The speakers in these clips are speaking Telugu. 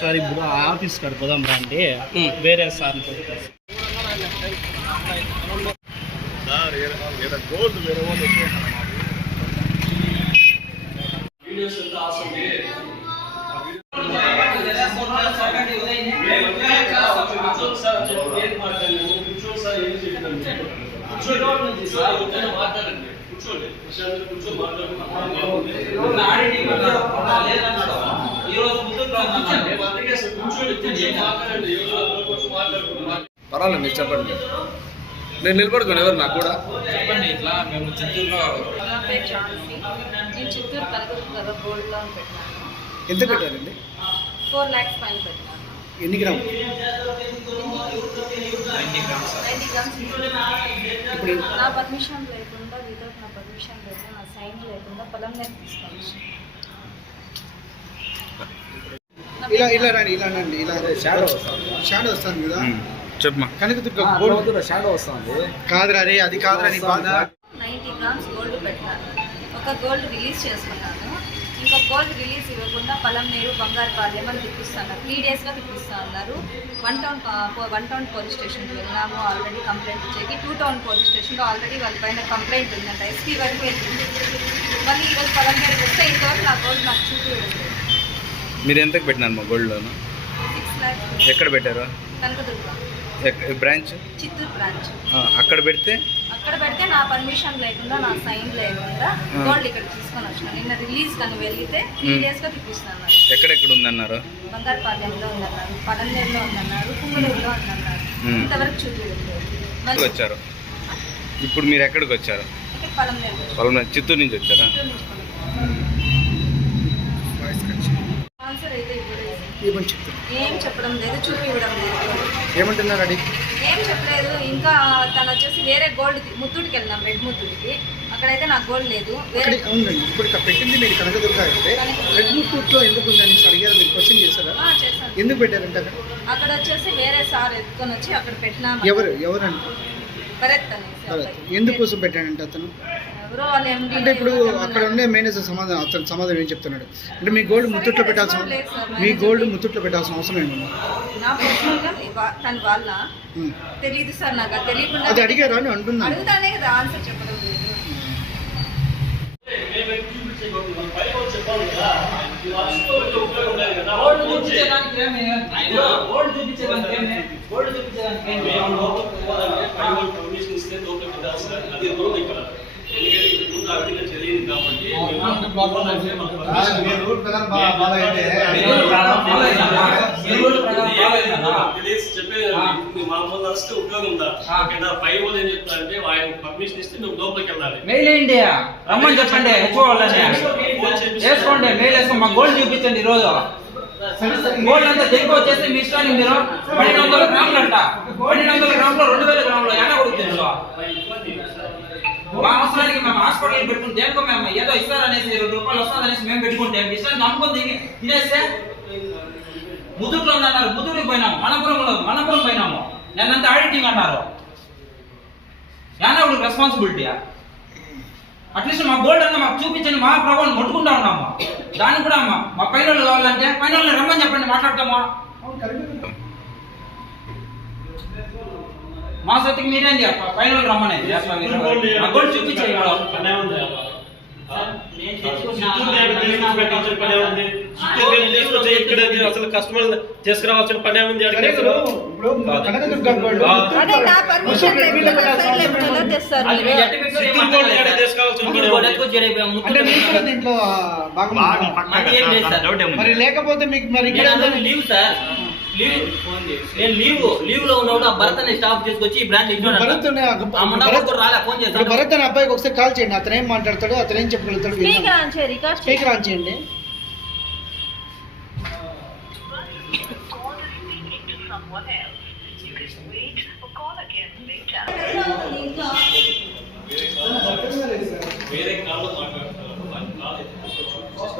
సార్ ఇప్పుడు ఆఫీస్ కాడ పోదాం రండి, వేరే సార్ గోల్డ్ వేరే వాళ్ళు పర్వాలేదు మీరు చెప్పండి. నేను నిలబడుకోను ఎవరు నాకు కూడా చెప్పండి. ఇట్లా మేము చిత్తూరులో నేను చిత్తూరు కనకదుర్గలో గోల్డ్ లోన్ పెట్టాను. ఎంత పెట్టారండి? 4 lakhs పైన పెట్టాను. ఎన్ని గ్రాములు? 90 grams. ఇప్పుడు నా పర్మిషన్ లేకుండా, వితౌట్ నా పర్మిషన్ లేకుండా, నా సైన్ లేకుండా పొలం నేను తీసుకొని ఇలా ఇలా రండి, ఇలా రండి, ఇలా షాడో వస్తుంది కదా. చెప్పమా. కనకదుర్గ గోల్డ్ షాడో వస్తుంది కాదురా రే, అది కాదురా నీ బాధ. 90 grams గోల్డ్ పెట్టాను. ఒక గోల్డ్ రిలీజ్ చేసుకున్నాను. ఇంకా గోల్డ్ రిలీజ్ ఇవ్వకుండా పొలం నేరు బంగారు పార్లేమని తిప్పిస్తాను. 3 daysగా తిప్పిస్తా అన్నారు. 1 town పోలీస్ స్టేషన్కి వెళ్ళాము ఆల్రెడీ కంప్లైంట్ ఇచ్చేకి. 2 town పోలీస్ స్టేషన్లో ఆల్రెడీ వాళ్ళ పైన కంప్లైంట్ ఉందంట. ఎస్పీ వరకు వెళ్ళింది. మళ్ళీ ఈరోజు పొలం నేరు వస్తే ఇంతవరకు నా గోల్డ్ నాకు చూపించలేదు. మీరు ఎంతకు పెట్టినారు మా గోల్డ్ లోన్? 6 lakhs. ఎక్కడ పెట్టారు? Kanakadurga branch Chittoor branch. అక్కడ పెడితే నా పర్మిషన్ లేకుండా, నా సైన్ లేకుండా గోల్డ్ ఇక్కడ తీసుకొని వచ్చిన. నిన్న రిలీజ్ కానీ వెళ్తే 3 daysగా తిప్పిస్తాను. ఎక్కడెక్కడ ఉందన్నారు? బంగారు పాలెంలో ఉందన్నారు, పడంనేరులో ఉందన్నారు, పుంగళూరులో ఉందన్నారు. ఇంతవరకు చూపించలేదు. వచ్చారు. ఇప్పుడు మీరు ఎక్కడికి వచ్చారు? పొలం చిత్తూరు నుంచి వచ్చారా? ఆన్సర్ అయితే ఏమని చెప్తారు? ఏం చెప్పడం లేదు, చూపించడం లేదు. ఏమంటున్నారు అడి? ఏం చెప్పలేదు. ఇంకా తను వచ్చేసి వేరే గోల్డ్ ముత్తూటికి వెళ్ళినాం, రెడ్ ముత్తూటికి. అక్కడైతే నాకు గోల్డ్ లేదు. వేరే అవునండి, ఇప్పుడు ఇక్కడ పెట్టింది మీరు కనకదుర్గ అయితే రెడ్ ముత్తూట్లో ఎందుకు ఉందని అడిగారు, మీరు క్వశ్చన్ చేశారా? చేశాను. ఎందుకు పెట్టారంటే అక్కడ వచ్చేసి వేరే సార్ ఎత్తుకొని వచ్చి అక్కడ పెట్టినాము. ఎవరండి? భరత్ అనేసి. ఎందుకోసం పెట్టాడంటే అతను అంటే ఇప్పుడు అక్కడ ఉండే మేనేజర్ సమాధానం ఏం చెప్తున్నాడు అంటే మీ గోల్డ్ ముత్తూట్లో పెట్టాల్సిన అవసరం ఏమన్నా? నా పర్సనల్గా తన వాళ్ళ తెలీదు సార్, నాకు తెలియకుండా అది అడిగారా అని అంటున్నా. అడుగుతానే కదా ఆన్సర్ చెప్పడం లేదు. మెయిల్ వేయండి, రమ్మని చెప్పండి. వేసుకోండి, మెయిల్ వేసుకోండి. మా గోల్డ్ చూపించండి. ఈరోజు గోల్డ్ అంతా దగ్గర వచ్చేసి మీ ఇష్టాన్ని మీరు 1200 గ్రాములు అంట. 1200 గ్రాములు 2000 గ్రాములు ఎలా కొడుతుంది? మా అవసరానికి మేము హాస్పిటల్ పెట్టుకుంటే దేనికో మేము ఏదో ఇస్తారనేసి 2 రూపాయలు వస్తుందనేసి మేము పెట్టుకుంటే ఇష్టాన్ని నమ్ముకొని తినేస్తే ముదురులో ఉందన్నారు. ముదురుకి పోయినాము, మనపురం పోయినాము. నేనంతా ఆడిటింగ్ అన్నారు. యానా రెస్పాన్సిబిలిటీయా? అట్లీస్ట్ మా గోల్డ్ అన్న మాకు చూపించండి. మా ప్రభావం కొట్టుకుంటా ఉన్నాము. దానికి కూడా మా పైన కావాలంటే పైన రమ్మని చెప్పండి, మాట్లాడతామా? మా సొత్తుకి మీరేం చెప్ప పైన రమ్మనేది మా గోల్డ్ చూపించండి. అసలు కస్టమర్ తీసుకురావాల్సిన పనే ఉంది. లేకపోతే మీకు మరి లీవ్ సార్, లీవ్ లో ఉన్నప్పుడు భరత్ అనే స్టాఫ్ తీసుకొచ్చి ఈ బ్రాంచ్ భరత్ అనే అబ్బాయికి ఒకసారి కాల్ చేయండి. అతను ఏం మాట్లాడతాడు, అతను ఏం చెప్పగలుగుతాడు. స్పీకర్ ఆన్ చేయండి.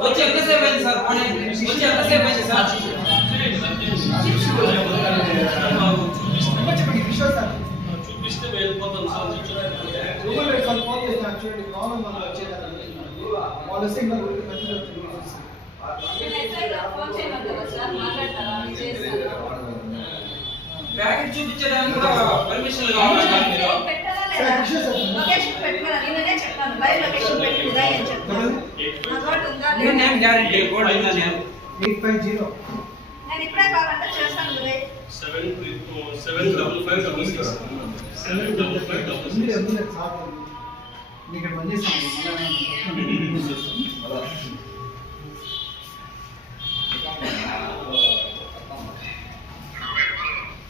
వచ్చి ఎంతసేపు అయింది సార్? వచ్చి ఎంతసేపు అయింది సార్? చూపిస్తే వెళ్ళిపోతాం సార్. వాళ్ళు వస్తే ఇంకా మెసేజ్ వస్తుంది. ఫోన్ చేయమంటారా సార్? మాట్లాడతారా? నేను చేస్తాను. ప్యాకెట్ చూపించడానికి కూడా పర్మిషన్ కావాలి సార్ మీరు. పెట్టాలా లేదా? లొకేషన్ పెట్టుకున్నా. నిన్ననే చెప్పాను. లైవ్ లొకేషన్ పెట్టుకుందా అని చెప్పాను. నా గోల్డ్ ఉందా లేదా? నేను గ్యారెంటీ గోల్డ్ ఉందా నేను 850. నేను ఇప్పుడే కావాలంటే చేస్తాను ఉదయ్. 75566 ఇక్కడ పని చేస్తాను.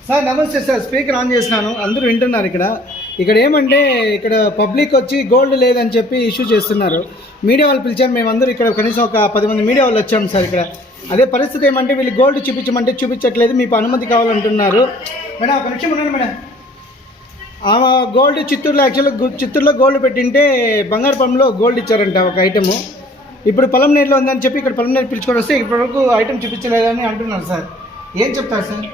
సార్ నమస్తే సార్, స్పీకర్ ఆన్ చేసినాను, అందరూ వింటున్నారు. ఇక్కడ ఏమంటే ఇక్కడ పబ్లిక్ వచ్చి గోల్డ్ లేదని చెప్పి ఇష్యూ చేస్తున్నారు. మీడియా వాళ్ళు పిలిచారు, మేమందరూ ఇక్కడ కనీసం ఒక 10 మంది మీడియా వాళ్ళు వచ్చాము సార్. ఇక్కడ అదే పరిస్థితి ఏమంటే వీళ్ళు గోల్డ్ చూపించమంటే చూపించట్లేదు, మీకు అనుమతి కావాలంటున్నారు. మేడం ఒక నిమిషం ఉండండి మేడం. ఆమె గోల్డ్ చిత్తూరులో యాక్చువల్గా చిత్తూరులో గోల్డ్ పెట్టింటే బంగారుపంలో గోల్డ్ ఇచ్చారంట ఒక ఐటము. ఇప్పుడు పొలంనేరులో ఉందని చెప్పి ఇక్కడ పొలంనేరు పిలుచుకొని వస్తే ఇప్పటివరకు ఐటమ్ చూపించలేదని అంటున్నారు సార్. ఏం చెప్తారు సార్?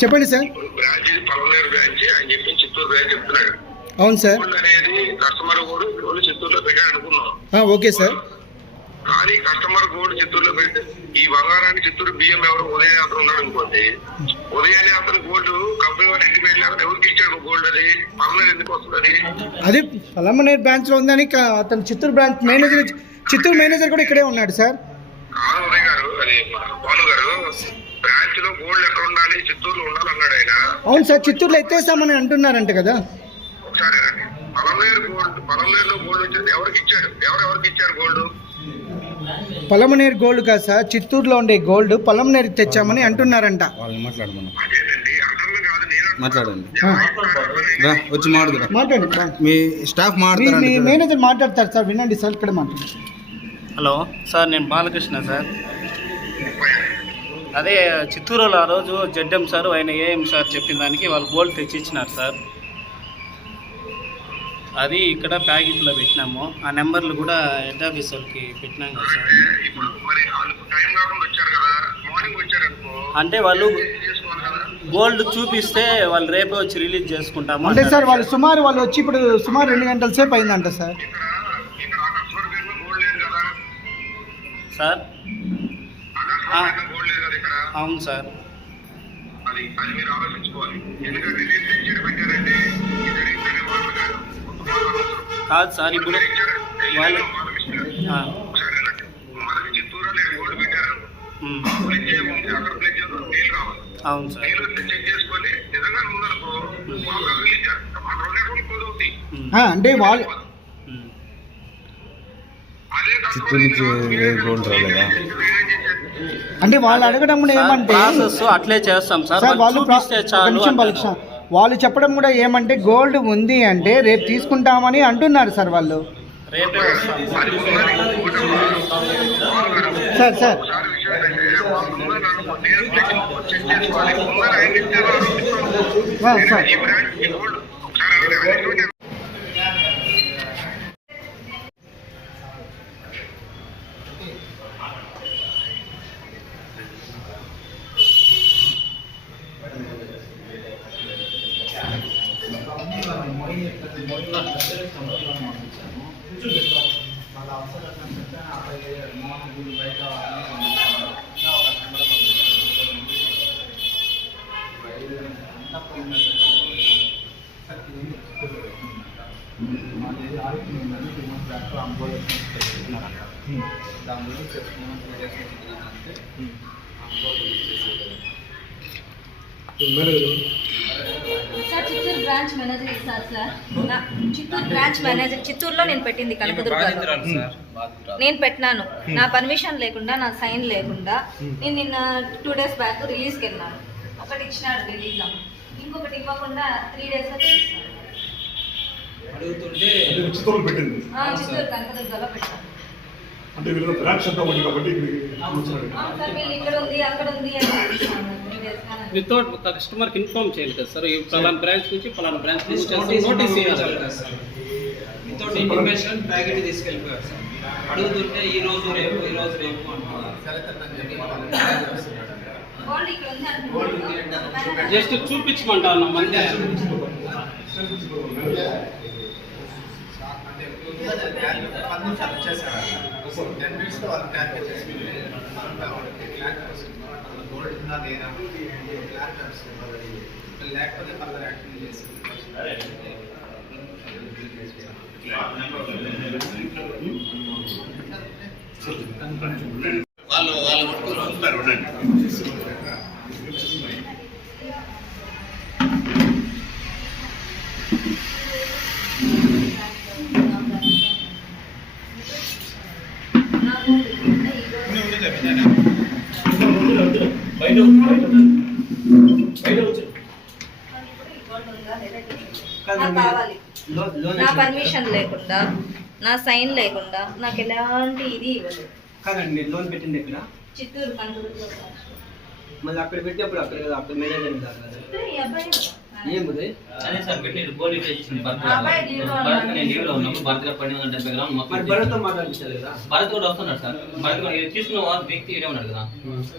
చెప్పండి సార్. బ్రాంచ్ పలమనేరు బ్రాంచ్ అని చెప్పి చిత్తూరు బ్రాంచ్ చెప్తున్నాడు. అవును సార్. గోల్డ్ అనేది కస్టమర్ కూడా గోల్డ్ చిత్తూరులో పెట్టాడు అనుకున్నాం. Okay sir. కానీ కస్టమర్ గోల్డ్ చిత్తూరులో పెడితే ఈ బంగారాన్ని చిత్తూరు బియ్యం ఎవరు ఉదయయాత్ర ఉన్నాడు అనుకోండి, ఉదయయాత్ర గోల్డ్ కంపెనీ వాడు ఇంటికి వెళ్ళారు, ఎవరికి ఇచ్చాడు గోల్డ్? అది పలమనేరు ఎందుకు వస్తుంది? అది పొలంనేరు బ్రాంచ్ లో ఉందని అతను Chittoor branch manager, Chittoor manager కూడా ఇక్కడే ఉన్నాడు సార్. కాదు ఉదయ్ గారు, అది భాను గారు, బ్రాంచ్ లో గోల్డ్ ఎక్కడ ఉండాలి? చిత్తూరులో ఉండాలన్నాడు ఆయన. అవును సార్, చిత్తూరులో ఎత్తేసామని అంటున్నారంట కదా. ఒకసారి రండి. పలమనేరులో గోల్డ్ వచ్చింది ఎవరికి ఇచ్చాడు? ఎవరెవరికి ఇచ్చారు గోల్డ్? పొలంనేరు గోల్డ్ కాదు సార్, చిత్తూరులో ఉండే గోల్డ్ పొలంనేరు తెచ్చామని అంటున్నారంట. వాళ్ళని మాట్లాడమను. అదేనండి, అర్థం కాదు. నేను మాట్లాడండి. వచ్చి మాట్లాడుతురా. మాట్లాడండి. మీ స్టాఫ్ మీ మాట్లాడారు. మేనేజర్ మాట్లాడతారు సార్, వినండి సార్, ఇక్కడ మాట్లాడండి. హలో సార్, నేను బాలకృష్ణ సార్. అదే చిత్తూరులో ఆ రోజు జడ్ఎం సార్ ఆయన ఏఎం సార్ చెప్పిన దానికి వాళ్ళు గోల్డ్ తెచ్చి ఇచ్చినారు సార్. అది ఇక్కడ ప్యాకెట్లో పెట్టినాము, ఆ నెంబర్లు కూడా హెడ్ ఆఫీస్ వాళ్ళకి పెట్టినాం కదా సార్. ఇప్పుడు మరి వాళ్ళకు టైం కాకుండా వచ్చారు కదా, మార్నింగ్ వచ్చారనుకో అంటే వాళ్ళు చేసుకోవాలి కదా. గోల్డ్ చూపిస్తే వాళ్ళు రేపే వచ్చి రిలీజ్ చేసుకుంటాము అంటే సార్ వాళ్ళు వాళ్ళు వచ్చి ఇప్పుడు సుమారు 2 గంటల సేపు అయిందంట సార్. ఇక్కడ ఆ కస్టమర్ పేరులో గోల్డ్ లేదు కదా, సార్. ఆ కస్టమర్ పేరులో గోల్డ్ లేదు కదా ఇక్కడ. అవును సార్. అది మీరు ఆలోచించుకోవాలి. ఎందుకంటే నేను తెచ్చేది పెట్టారంటే ఇక్కడ ఇంతనే వాళ్ళు కాదు, కాదు సార్, ఇప్పుడు వాళ్ళు ఒకసారి వెళ్ళండి. మనకి చిత్తూరులో నేను గోల్డ్ పెట్టారు, ప్లెడ్జ్ ఉంది, అక్కడ ప్లెడ్జ్ నీళ్ళు కావాలి. అవును సార్. నీళ్ళు చెక్ చేసుకొని నిజంగా ఉందనుకో వాళ్ళు రిలీజ్ మన రోజు కుదురుతుంది. అంటే వాళ్ళు అదే చిత్తూరు నుంచి గోల్డ్ రాలేదా? అంటే వాళ్ళు అడగడం కూడా ఏమంటే ప్రాసెస్ అట్లే చేస్తాం సార్. సార్ వాళ్ళు చూపిస్తే చాలు అంటారు. వాళ్ళు చెప్పడం కూడా ఏమంటే గోల్డ్ ఉంది అంటే రేపు తీసుకుంటామని అంటున్నారు సార్ వాళ్ళు. రేపే వస్తాం. సార్ సార్ ఒకసారి విషయం ఏంటంటే వాళ్ళు ఉందని అనుకోండి, చెక్ చేసుకోవాలి. ఉందని ఆయన ఇచ్చారు సార్. ఈ బ్రాండ్ ఈ గోల్డ్ ఒకసారి సార్ చిత్తూరు బ్రాంచ్ మేనేజర్ ఇస్తారు సార్. చిత్తూరు బ్రాంచ్ మేనేజర్, చిత్తూరులో నేను పెట్టింది కనకదుర్గలో నేను పెట్టినాను. నా పర్మిషన్ లేకుండా, నా సైన్ లేకుండా నేను నిన్న 2 days బ్యాక్ రిలీజ్కి వెళ్ళినాను. ఒకటి ఇచ్చినాడు రిలీజ్, ఇంకొకటి ఇవ్వకుండా 3 daysలో తీస్తాను. అడుగుతుంటే చిత్తూరు పెట్టింది చిత్తూరు కనకదుర్గలో పెట్టాను. అంటే వీళ్ళు బ్రాంచ్ అంతా ఉంది కాబట్టి సార్ వీళ్ళు ఇక్కడ ఉంది అక్కడ ఉంది అని చూపిస్తాను. 3 days గా వితౌట్ కస్టమర్కి ఇన్ఫార్మ్ చేయాలి కదా సార్. ఈ పలానా బ్రాంచ్ నుంచి పలానా బ్రాంచ్ నుంచి నోటీస్ నోటీస్ ఇవ్వాలి. వితౌట్ ఇంటిమేషన్ ప్యాకెట్ తీసుకెళ్ళిపోయారు సార్. అడుగుతుంటే ఈ రోజు రేపు అంటున్నారు. గోల్డ్ ఇక్కడ ఉంది అంటున్నాను. జస్ట్ చూపించమంటాను అంతే. లేకపోతే ఫర్దర్ యాక్టింగ్ చేసి వాళ్ళు పట్టుకొని వస్తున్నారు ఉండండి. నాకు కావాలి. నా పర్మిషన్ లేకుండా, నా సైన్ లేకుండా నాకు ఎలాంటి ఇది ఇవ్వదు. కాదండి లోన్ పెట్టింది ఎక్కడ? చిత్తూరు కందుకూరులో మళ్ళీ అక్కడ పెట్టినప్పుడు అక్కడ కదా అక్కడ మేనేజర్ ఉంటారు కదా. ఈ అబ్బాయి ఏం ఉదయ్? అదే సార్ పెట్టిన గోల్డ్ చేసింది భర్త అబ్బాయి లీవ్లో భరత్ నేను లీవ్లో ఉన్నప్పుడు భర్త గారు 270 గ్రాములు మరి మొత్తం భరత్తో మాట్లాడించాలి కదా. భరత్ కూడా వస్తున్నాడు సార్. భరత్ కూడా ఇది తీసుకున్న వ్యక్తి ఇడే ఉన్నాడు కదా.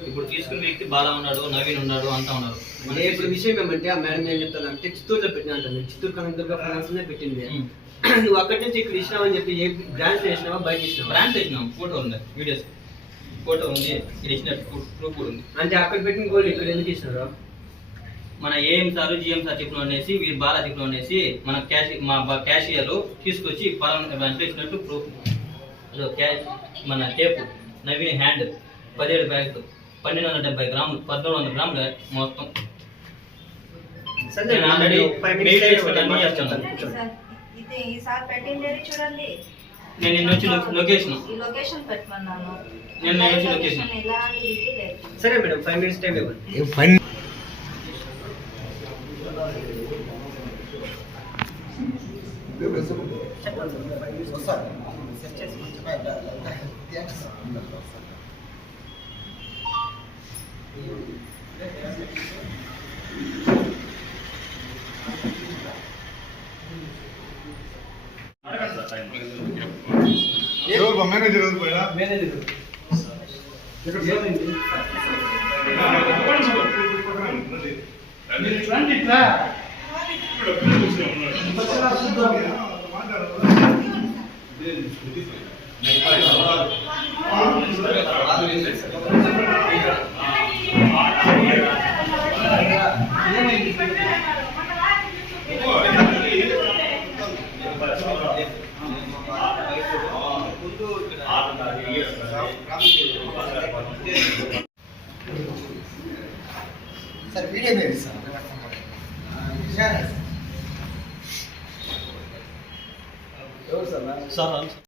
ఇప్పుడు తీసుకున్న వ్యక్తి బాలా ఉన్నాడు, నవీన్ ఉన్నాడు, అంతా ఉన్నారు. అంటే ఇప్పుడు విషయం ఏమంటే ఆ మేడం ఏం చెప్తాను అంటే చిత్తూరులో పెట్టిన అంటాను. చిత్తూరు కనకదుర్గ ఫైనాన్స్ పెట్టింది. నువ్వు అక్కడి నుంచి ఇక్కడ ఇచ్చినావని చెప్పి ఏ బ్రాంచ్ చేసినావా బయట ఇచ్చినావా? బ్రాండ్ వేసినాం, ఫోటో ఉంది, వీడియోస్ ఫోటో ఉంది, ఇక్కడ ఇచ్చినట్టు ప్రూఫ్ కూడా ఉంది. అంటే అక్కడ పెట్టిన గోల్డ్ ఇక్కడ ఎందుకు ఇచ్చినారు? మన ఏఎం సార్ జిఎం సార్ చెప్పిన అనేసి వీరు బాలా చెప్పిన అనేసి మన క్యాషియర్ తీసుకొచ్చి పలానా బ్రాంచ్లో ఇచ్చినట్టు ప్రూఫ్. అదో క్యాష్ మన టేపు నవీన్ హ్యాండ్ 17 బ్యాగ్స్ 1270 గ్రాములు 1400 గ్రాములు మొత్తం. నేను ఆల్రెడీ అన్నీ చేస్తాను. సార్ ఇది ఈసారి పెట్టిండేది చూడండి. నేను నిన్న వచ్చి లొకేషన్ ఈ లొకేషన్ పెట్టమన్నాను. నేను వచ్చి లొకేషన్ ఎలాంటి ఇది లేదు. సరే మేడం 5 minutes టైం ఇవ్వండి. ఎవరు మేనేజర్ ఎవరు పోయినా మేనేజర్ రండి ఇట్లా సార్ వీడియో లేదు సార్. ఎవరు సార్?